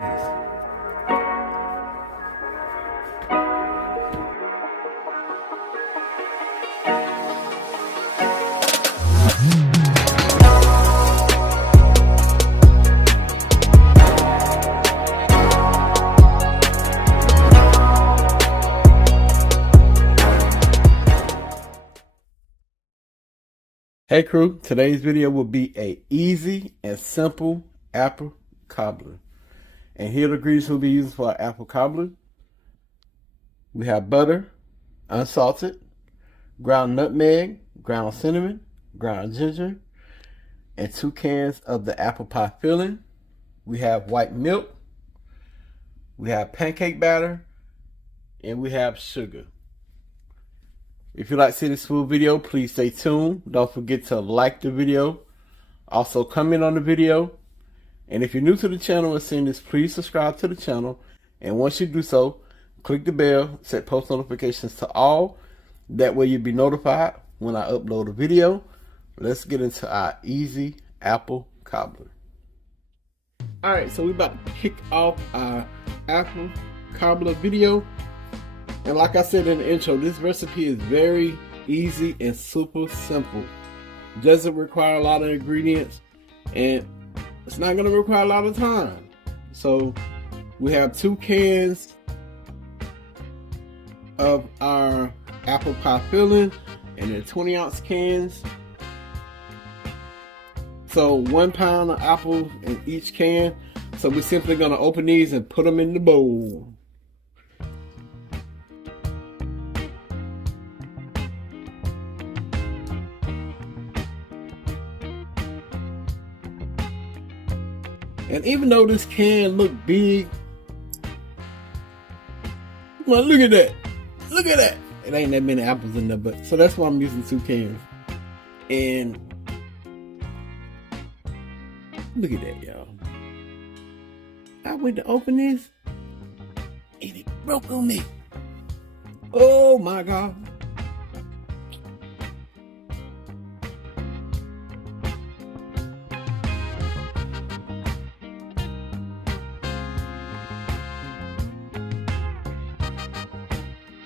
Hey crew, today's video will be a easy and simple apple cobbler. And here are the ingredients we'll be using for our apple cobbler. We have butter, unsalted, ground nutmeg, ground cinnamon, ground ginger, and 2 cans of the apple pie filling. We have white milk, we have pancake batter, and we have sugar. If you like to see this full video, please stay tuned. Don't forget to like the video. Also comment on the video. And if you're new to the channel and seeing this, please subscribe to the channel. And once you do so, click the bell, set post notifications to all. That way you'll be notified when I upload a video. Let's get into our easy apple cobbler. Alright, so we're about to kick off our apple cobbler video. And like I said in the intro, this recipe is very easy and super simple. Doesn't require a lot of ingredients, and it's not going to require a lot of time. So we have 2 cans of our apple pie filling, and they're 20-ounce cans. So 1 pound of apples in each can. So we're simply going to open these and put them in the bowl. And even though this can look big, well, look at that. Look at that. It ain't that many apples in there, but so that's why I'm using 2 cans. And look at that, y'all. I went to open this and it broke on me. Oh my God.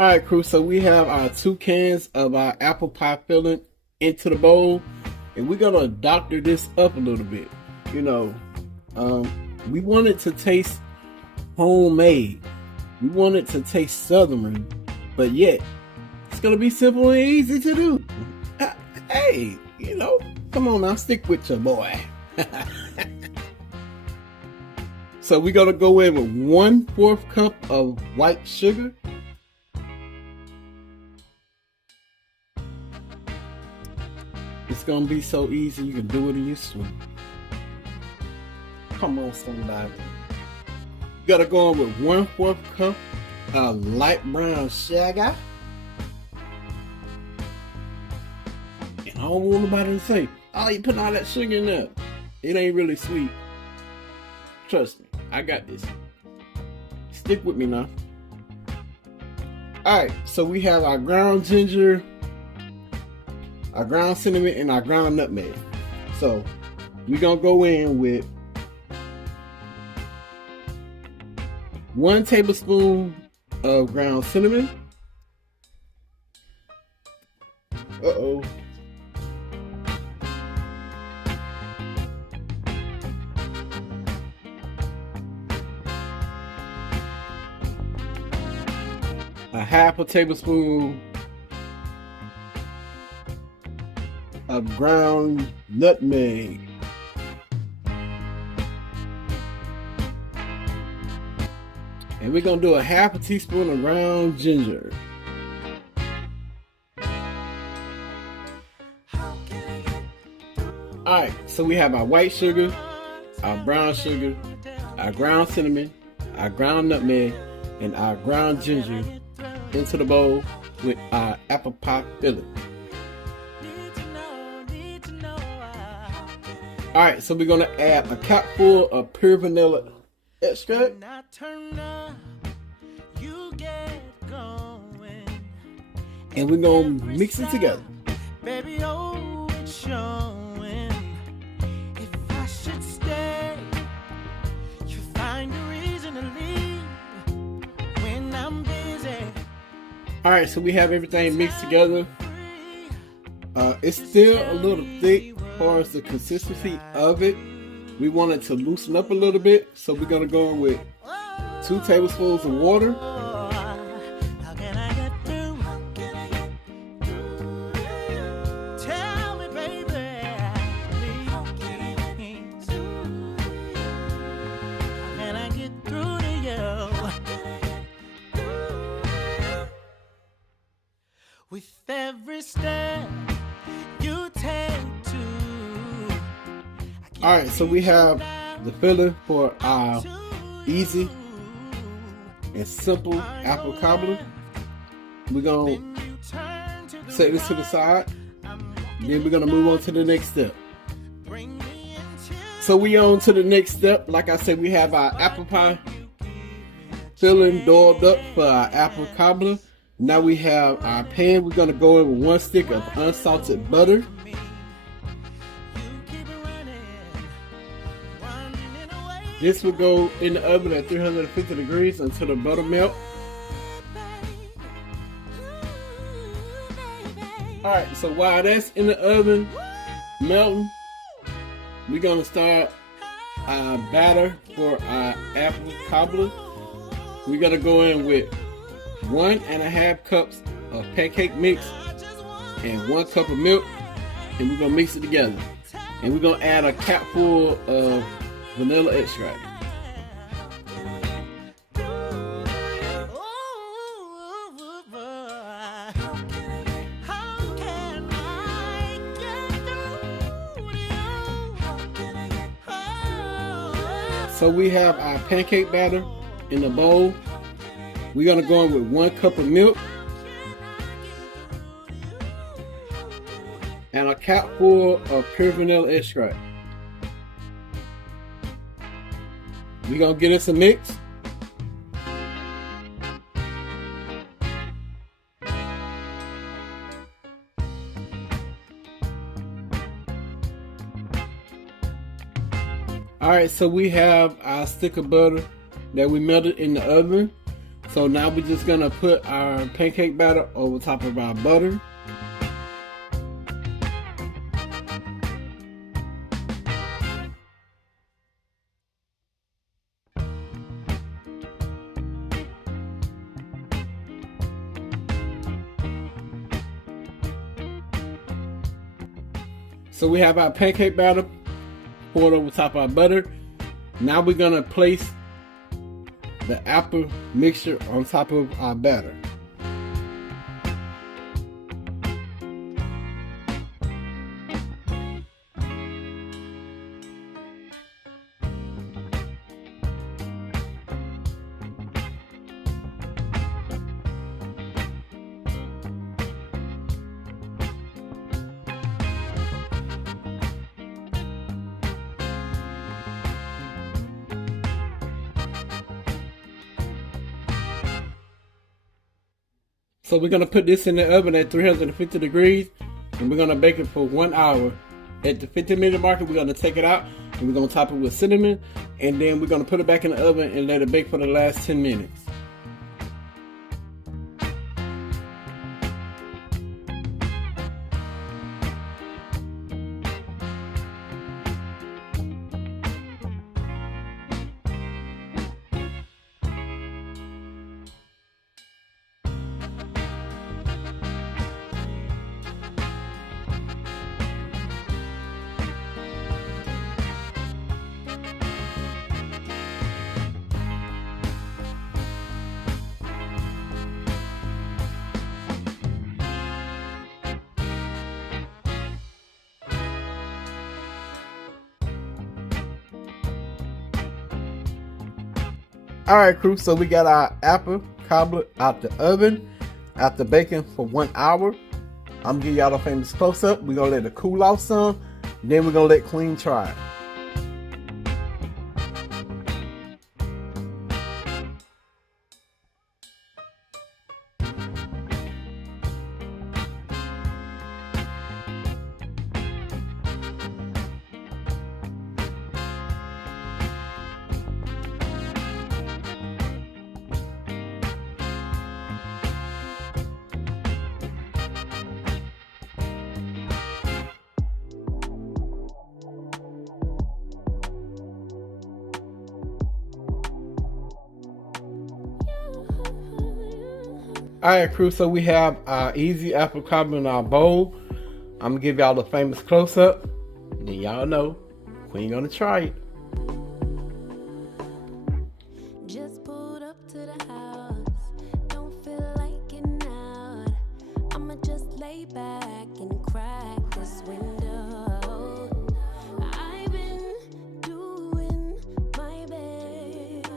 Alright crew, so we have our 2 cans of our apple pie filling into the bowl, and we're gonna doctor this up a little bit. You know, we want it to taste homemade. We want it to taste southern, but yet it's gonna be simple and easy to do. Hey, you know, come on now, stick with your boy. So we're gonna go in with 1/4 cup of white sugar. It's gonna be so easy, you can do it in your sleep. Come on, somebody. You gotta go in with 1/4 cup of light brown sugar. And I don't want nobody to say, oh, you putting all that sugar in there. It ain't really sweet. Trust me, I got this. Stick with me now. Alright, so we have our ground ginger, our ground cinnamon, and our ground nutmeg. So we're gonna go in with 1 tablespoon of ground cinnamon. Uh-oh. A 1/2 tablespoon of ground nutmeg. And we're gonna do a 1/2 teaspoon of ground ginger. Alright, so we have our white sugar, our brown sugar, our ground cinnamon, our ground nutmeg, and our ground ginger into the bowl with our apple pie filling. Alright, so we're going to add a cupful of pure vanilla extract. And we're going to mix it together. Baby, oh, it's showing. If I should stay, you find a reason. Alright, so we have everything mixed together. It's still a little thick as far as the consistency of it. We want it to loosen up a little bit, so we're gonna go in with 2 tablespoons of water. With every step you take to. Alright, so we have the filling for our easy and simple apple cobbler. We're going to set this to the side. Then we're going to move on to the next step. So we on to the next step. Like I said, we have our apple pie filling dolled up for our apple cobbler. Now we have our pan. We're going to go in with 1 stick of unsalted butter. This will go in the oven at 350 degrees until the butter melts. Alright, so while that's in the oven melting, we're going to start our batter for our apple cobbler. We're going to go in with 1.5 cups of pancake mix and 1 cup of milk, and we're going to mix it together. And we're going to add a capful of vanilla extract. So we have our pancake batter in the bowl. We're going to go in with 1 cup of milk and a capful of pure vanilla extract. We're going to get us a mix. Alright, so we have our stick of butter that we melted in the oven. So now we're just going to put our pancake batter over top of our butter. So we have our pancake batter poured over top of our butter. Now we're going to place the apple mixture on top of our batter. So we're going to put this in the oven at 350 degrees and we're going to bake it for 1 hour. At the 15-minute mark, we're going to take it out and we're going to top it with cinnamon, and then we're going to put it back in the oven and let it bake for the last 10 minutes. Alright crew, so we got our apple cobbler out the oven after baking for 1 hour. I'm gonna give y'all the famous close up. We're gonna let it cool off some, then we're gonna let Queen try it. Alright, crew, so we have our easy apple cobbler in our bowl. I'm gonna give y'all the famous close-up. Then y'all know Queen gonna try it. Just pulled up to the house. Don't feel like getting out. I'ma just lay back and crack this window. I've been doing my best,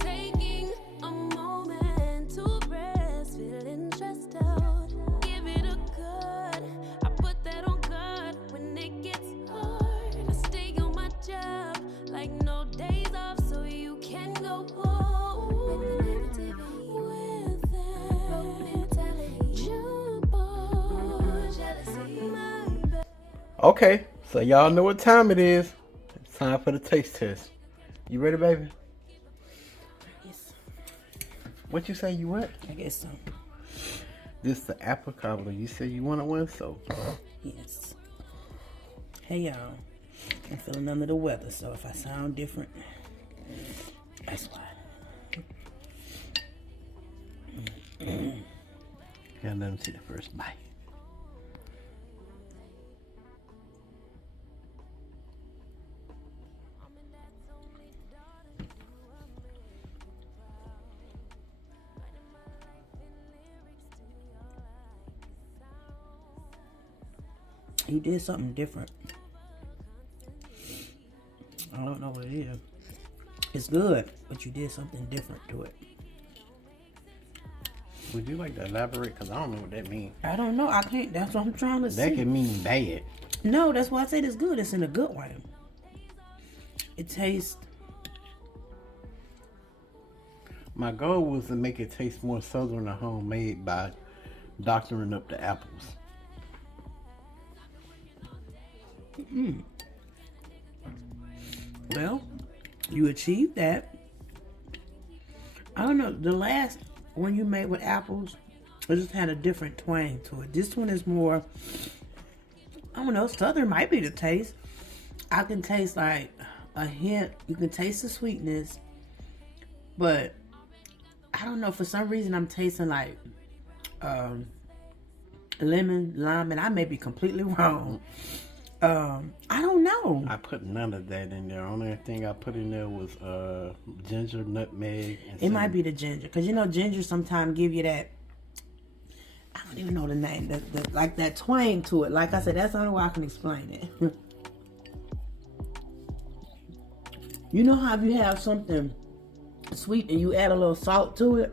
taking a moment to rest, feeling stressed out. Give it a good. I put that on God when it gets hard. I stay on my job like no days off, so you can go home with the negativity, with that broke mentality. Jump on jealousy, my bad. Okay, so y'all know what time it is. It's time for the taste test. You ready, baby? Yes, What you say you what? I guess so. This the apple cobbler. You said you wanted one, so Yes. Hey y'all, I'm feeling under the weather, so if I sound different, that's why. yeah, let me see the first bite. You did something different. I don't know what it is. It's good, but you did something different to it. Would you like to elaborate? Because I don't know what that means. I don't know. I can't. That's what I'm trying to That see. can mean bad. No, that's why I said it's good. It's in a good way. It tastes. My goal was to make it taste more southern or homemade by doctoring up the apples. Well, you achieved that. I don't know. The last one you made with apples, it just had a different twang to it. This one is more, I don't know, southern might be the taste. I can taste like a hint. You can taste the sweetness, but I don't know. For some reason, I'm tasting like lemon, lime, and I may be completely wrong. I don't know. I put none of that in there. Only thing I put in there was ginger, nutmeg, and It might be the ginger, because you know ginger sometimes give you that, I don't even know the name, like that twang to it. Like I said, that's the only way I can explain it. You know how if you have something sweet and you add a little salt to it?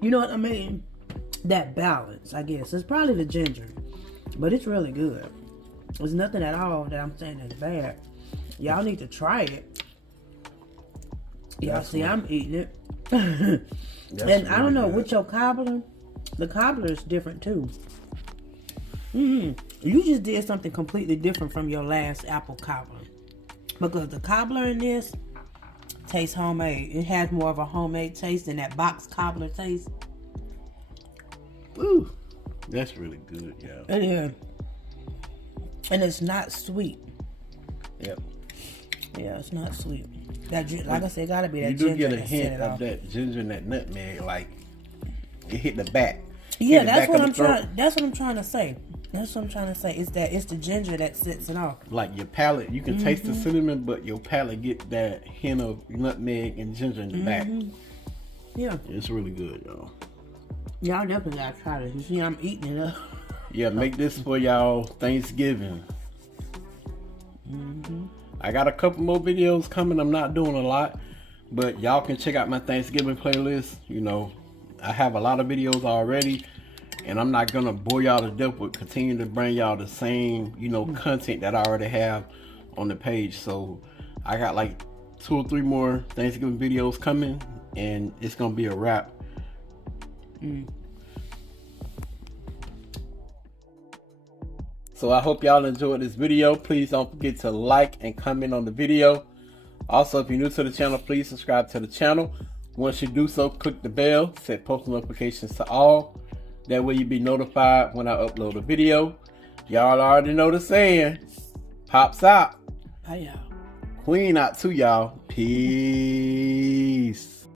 You know what I mean? That balance, I guess. It's probably the ginger, but it's really good. There's nothing at all that I'm saying is bad. Y'all need to try it. Y'all see I'm eating it. And I don't know, with your cobbler, the cobbler is different too. You just did something completely different from your last apple cobbler. Because the cobbler in this tastes homemade. It has more of a homemade taste than that box cobbler taste. Ooh, that's really good, yeah. It is. And it's not sweet. Yep. Yeah, it's not sweet. That, like I said, gotta be that You ginger. do get a that set hint it of off. that ginger and that nutmeg, like it hit the back. Yeah, Hit the that's back what of I'm the throat. trying. That's what I'm trying to say. That's what I'm trying to say. It's the ginger that sets it off. Like your palate, you can taste the cinnamon, but your palate get that hint of nutmeg and ginger in the back. Yeah, It's really good, y'all. y'all definitely gotta try this. You see, I'm eating it up. Yeah, make this for y'all Thanksgiving. I got a couple more videos coming. I'm not doing a lot, but y'all can check out my Thanksgiving playlist. You know, I have a lot of videos already, and I'm not gonna bore y'all to death with continuing to bring y'all the same, you know, content that I already have on the page. So I got like 2 or 3 more Thanksgiving videos coming, and it's gonna be a wrap. So I hope y'all enjoyed this video. Please don't forget to like and comment on the video. Also, if you're new to the channel, please subscribe to the channel. Once you do so, click the bell, set post notifications to all. That way you'll be notified when I upload a video. Y'all already know the saying. Pops out. Bye, y'all. Queen out too, y'all. Peace.